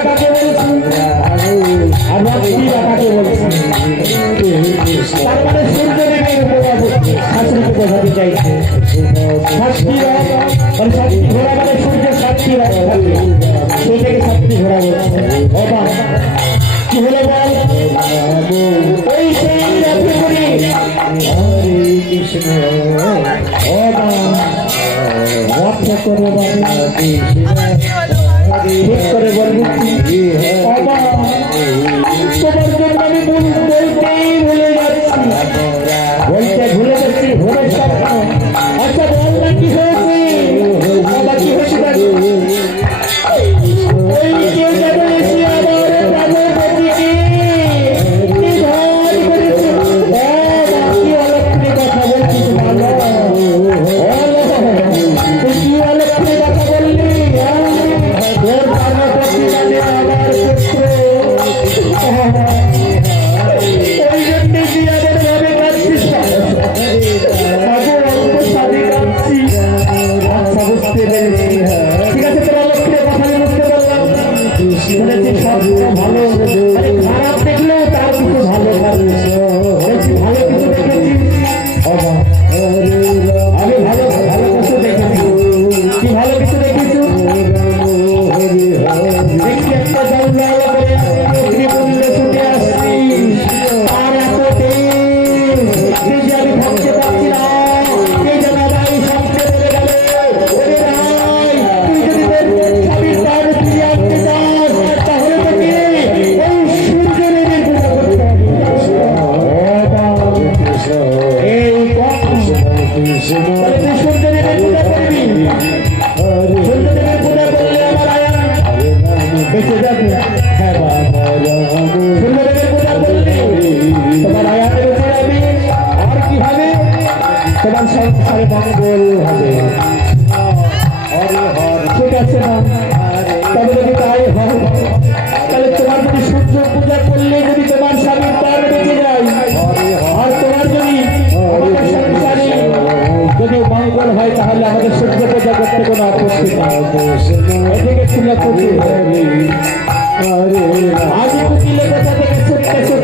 কাকে বলছি আর রশ্মিরা কাকে বলছি তার মানে সূর্যদেবের উপবাসে শাস্ত্রীকে বোঝাতে চাইছে সাতটি মানে সাতটি ঘোড়া মানে সূর্যের সাতটি রাখা থাকে সূর্যকে সাতটি ঘোড়া বলছে অবা কি হলো বল ওই সেই রাত্রি করে হরে কৃষ্ণ অবা রক্ষা করবা আছে না তবে যদি তাই হয় তাহলে তোমার যদি সূর্য পূজা করলে যদি তোমার স্বামী তার বেঁচে যায় আর তোমার যদি যদি মঙ্গল হয় তাহলে আমাদের সূর্য পূজা করতে কোনো আপত্তি না এদিকে আজ কুটিলে কোথা থেকে?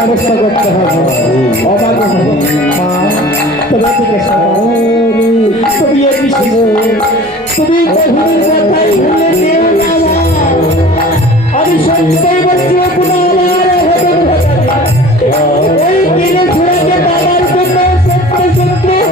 ব্যবস্থা করতে হবে। অবাক হবে। মা তবে তুমি তুমি কখনো কথাই ভুলে সত্যি